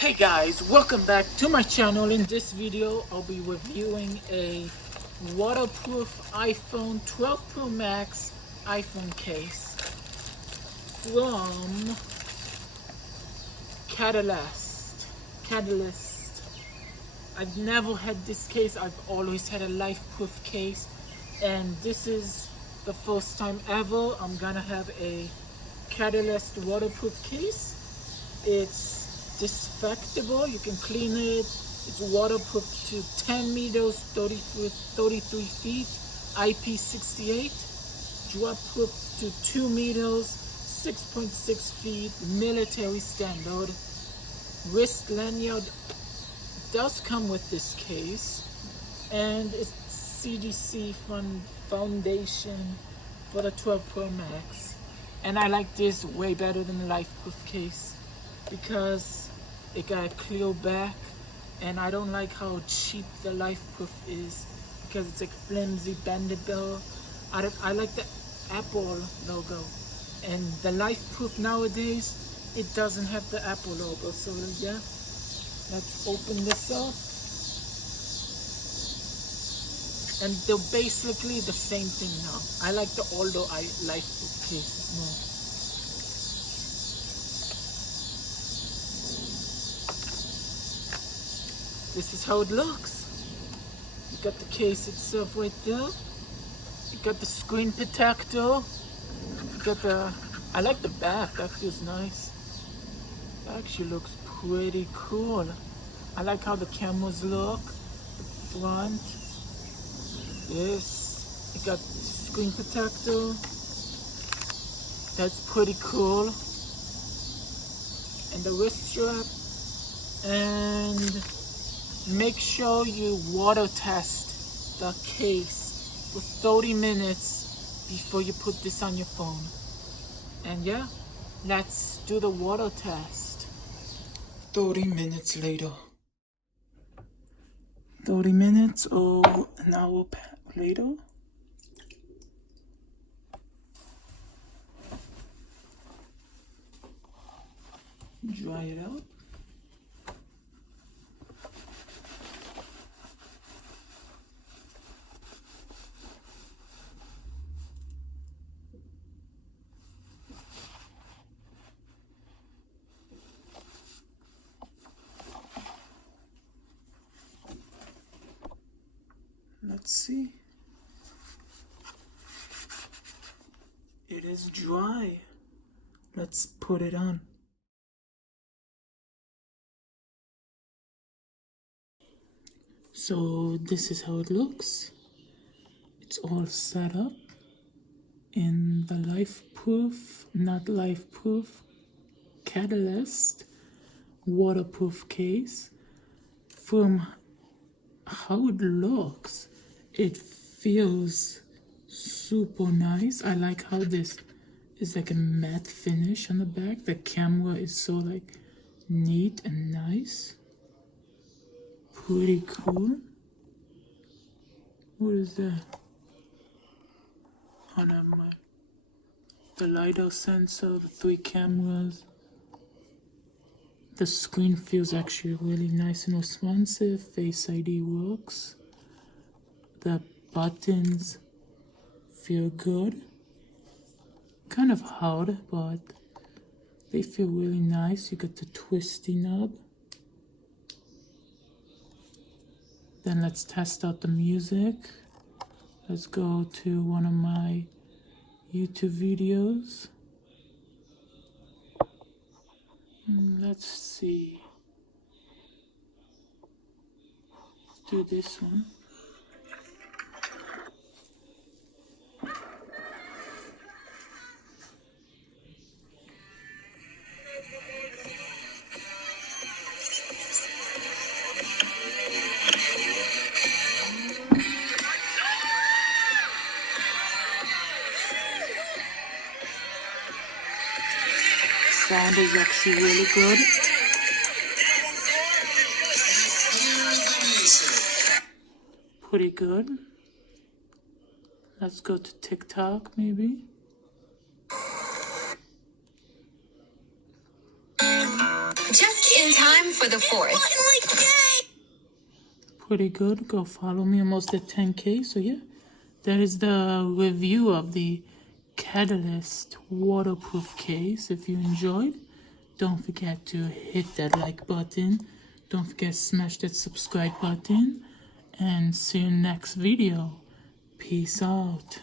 Hey guys, welcome back to my channel. In this video, I'll be reviewing a waterproof iPhone 12 Pro Max iPhone case from Catalyst. I've never had this case. I've always had a LifeProof case, and this is the first time ever I'm gonna have a Catalyst waterproof case. It's disinfectable, you can clean it. It's waterproof to 10 meters, 33 feet, IP68. Dropproof to 2 meters, 6.6 feet, military standard. Wrist lanyard does come with this case, and it's CDC foundation for the 12 Pro Max. And I like this way better than the LifeProof case because it got a clear back, and I don't like how cheap the LifeProof is because it's like flimsy, bendable. I like the Apple logo, and the LifeProof nowadays, it doesn't have the Apple logo. So yeah, let's open this up. And they're basically the same thing now. I like the older LifeProof cases more. This is how it looks. You got the case itself right there. You got the screen protector. You got the, I like the back, that feels nice. That actually looks pretty cool. I like how the cameras look. The front. Yes. You got the screen protector. That's pretty cool. And the wrist strap. And make sure you water test the case for 30 minutes before you put this on your phone. And yeah, let's do the water test. 30 minutes later. 30 minutes or an hour later. Dry it out. Let's see. It is dry. Let's put it on. So this is how it looks. It's all set up in the LifeProof, Catalyst waterproof case. From how it looks, it feels super nice. I like how this is like a matte finish on the back. The camera is so like neat and nice. Pretty cool. What is that? Oh, never mind. The LiDAR sensor, the 3 cameras. The screen feels actually really nice and responsive. Face ID works. The buttons feel good. Kind of hard, but they feel really nice. You got the twisty knob. Then let's test out the music. Let's go to one of my YouTube videos. Let's see. Let's do this one. Sound is actually really good. Pretty good. Let's go to TikTok maybe. Just in time for the 4th. Pretty good. Go follow me. Almost at 10K. So yeah, that is the review of the Catalyst waterproof case. If you enjoyed, don't forget to hit that like button. Don't forget to smash that subscribe button. And see you next video. Peace out.